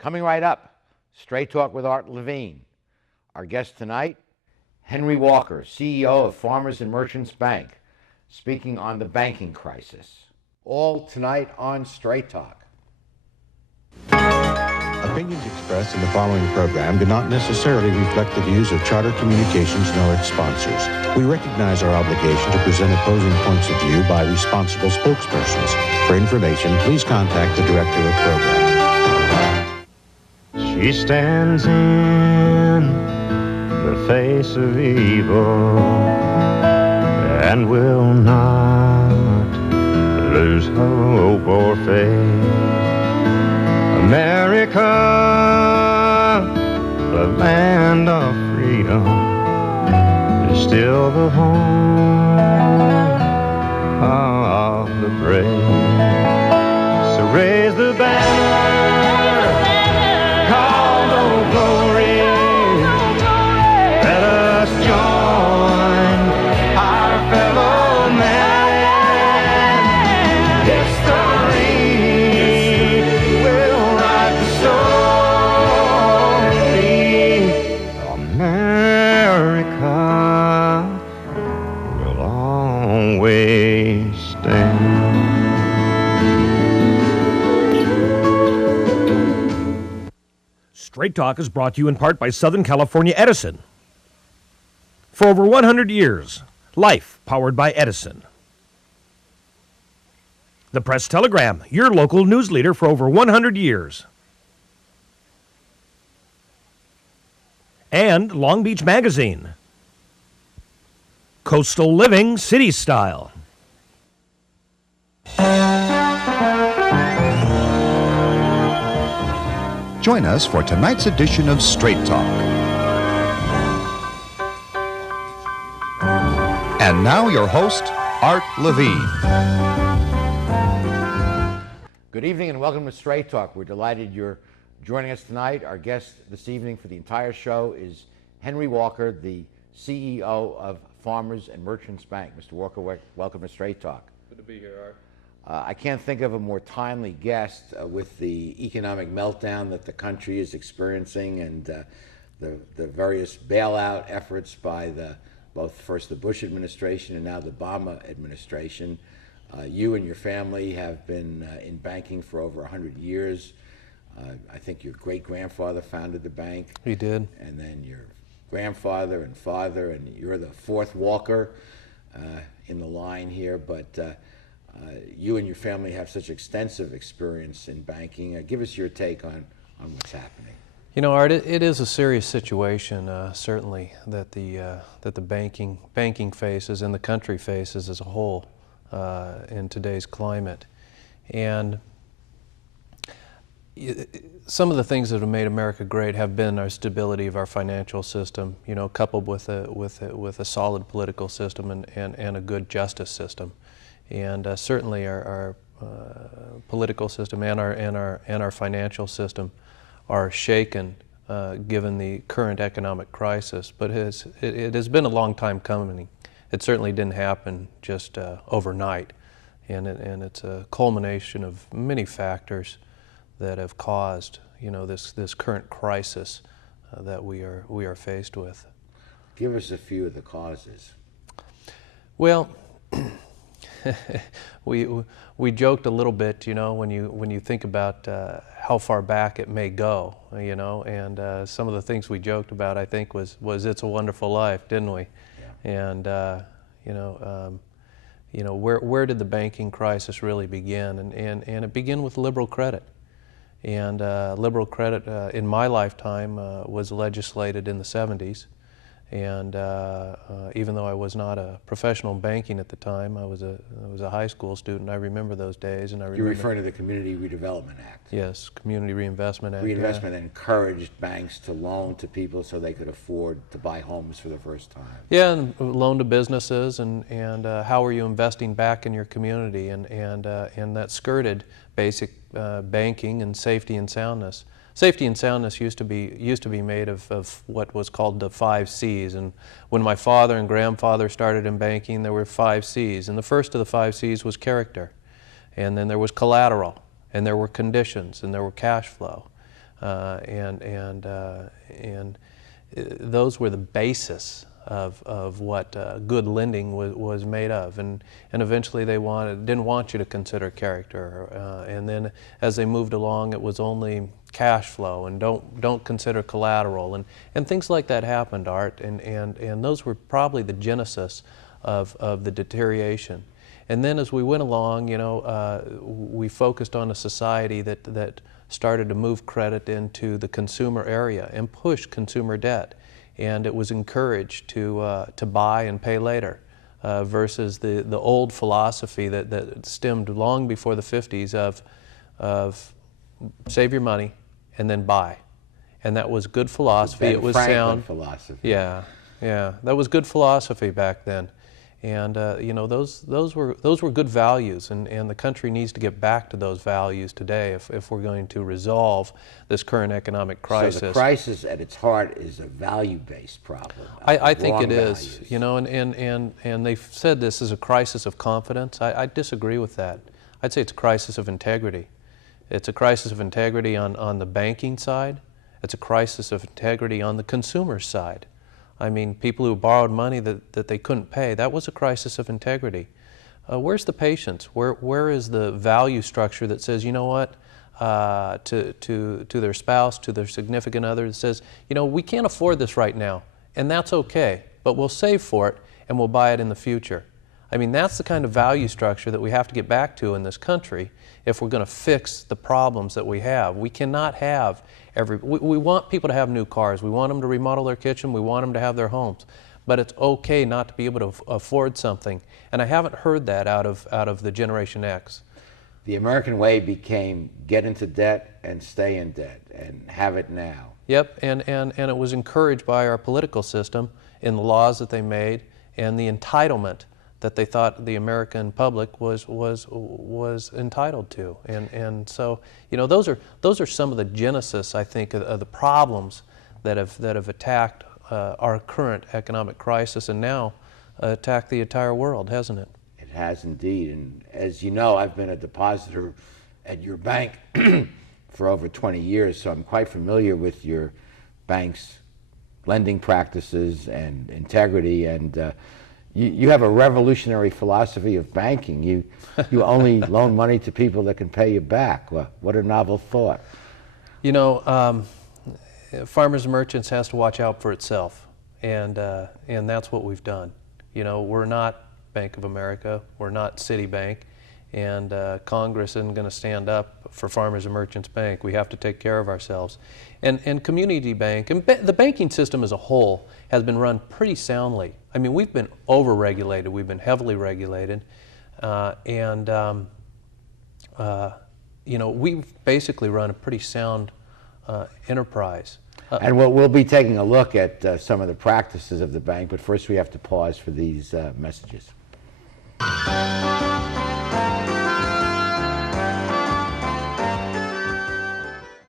Coming right up, Straight Talk with Art Levine. Our guest tonight, Henry Walker, CEO of Farmers and Merchants Bank, speaking on the banking crisis. All tonight on Straight Talk. Opinions expressed in the following program do not necessarily reflect the views of Charter Communications nor its sponsors. We recognize our obligation to present opposing points of view by responsible spokespersons. For information, please contact the director of program. She stands in the face of evil and will not lose hope or faith. America, the land of freedom, is still the home of the brave. So raise the banner, call Old Glory, let us join our fellow man. History will write the story. America will always stand. Straight Talk is brought to you in part by Southern California Edison. For over 100 years, life powered by Edison. The Press Telegram, your local news leader for over 100 years. And Long Beach Magazine. Coastal Living, City Style. Join us for tonight's edition of Straight Talk. And now your host, Art Levine. Good evening and welcome to Straight Talk. We're delighted you're joining us tonight. Our guest this evening for the entire show is Henry Walker, the CEO of Farmers and Merchants Bank. Mr. Walker, welcome to Straight Talk. Good to be here, Art. I can't think of a more timely guest with the economic meltdown that the country is experiencing and the various bailout efforts by both first the Bush administration and now the Obama administration. You and your family have been in banking for over 100 years. I think your great-grandfather founded the bank. He did. And then your grandfather and father, and you're the fourth Walker in the line here, but you and your family have such extensive experience in banking. Give us your take on what's happening. You know, Art, it is a serious situation, certainly, that the banking faces and the country faces as a whole in today's climate. And some of the things that have made America great have been our stability of our financial system, you know, coupled with a solid political system and a good justice system. And certainly our political system and our financial system are shaken given the current economic crisis. But it has been a long time coming. It certainly didn't happen just overnight, and it's a culmination of many factors that have caused, you know, this current crisis that we are faced with. Give us a few of the causes. Well, we joked a little bit, you know, when you think about how far back it may go, you know, and some of the things we joked about, I think, was "It's a Wonderful Life," didn't we? Yeah. And where did the banking crisis really begin? And it began with liberal credit. And liberal credit in my lifetime was legislated in the 70s. And even though I was not a professional in banking at the time, I was a high school student. I remember those days, and I remember. You're referring to the Community Redevelopment Act. Yes, Community Reinvestment Act. Reinvestment encouraged banks to loan to people so they could afford to buy homes for the first time. Yeah, and loan to businesses, and how are you investing back in your community, and that skirted basic banking and safety and soundness. Safety and soundness used to be made of what was called the 5 C's. And when my father and grandfather started in banking, there were 5 C's. And the first of the 5 C's was character. And then there was collateral. And there were conditions. And there were cash flow. and those were the basis of what good lending was made of, and eventually they didn't want you to consider character, and then as they moved along, it was only cash flow, and don't consider collateral, and things like that happened, Art, and those were probably the genesis of the deterioration. And then as we went along, you know, we focused on a society that started to move credit into the consumer area and push consumer debt. And it was encouraged to buy and pay later versus the old philosophy that stemmed long before the 50s of save your money and then buy. And that was good philosophy. Ben It was Franklin sound philosophy. Yeah, yeah, that was good philosophy back then. And you know, those were good values, and the country needs to get back to those values today if we're going to resolve this current economic crisis. So the crisis at its heart is a value-based problem. I think wrong it is, values. you know, and they've said this is a crisis of confidence. I disagree with that. I'd say it's a crisis of integrity. It's a crisis of integrity on the banking side. It's a crisis of integrity on the consumer side. I mean, people who borrowed money that they couldn't pay, that was a crisis of integrity. Where's the patience? Where is the value structure that says, you know what, to their spouse, to their significant other, that says, you know, we can't afford this right now, and that's okay, but we'll save for it and we'll buy it in the future. I mean, that's the kind of value structure that we have to get back to in this country if we're going to fix the problems that we have. We cannot have we want people to have new cars. We want them to remodel their kitchen. We want them to have their homes. But it's okay not to be able to afford something. And I haven't heard that out of the Generation X. The American way became get into debt and stay in debt and have it now. Yep, and it was encouraged by our political system in the laws that they made and the entitlement that they thought the American public was entitled to, and so, you know, those are some of the genesis, I think, of the problems that have attacked our current economic crisis, and now attacked the entire world, hasn't it? It has indeed, and as you know, I've been a depositor at your bank for over 20 years, so I'm quite familiar with your bank's lending practices and integrity, and you have a revolutionary philosophy of banking. You only loan money to people that can pay you back. Well, what a novel thought. You know, Farmers and Merchants has to watch out for itself, and that's what we've done. You know, we're not Bank of America, we're not Citibank, and Congress isn't going to stand up for Farmers and Merchants Bank. We have to take care of ourselves. And Community Bank, and the banking system as a whole has been run pretty soundly. I mean, we've been over-regulated, we've been heavily regulated, you know, we've basically run a pretty sound enterprise. And we'll be taking a look at some of the practices of the bank, but first we have to pause for these messages.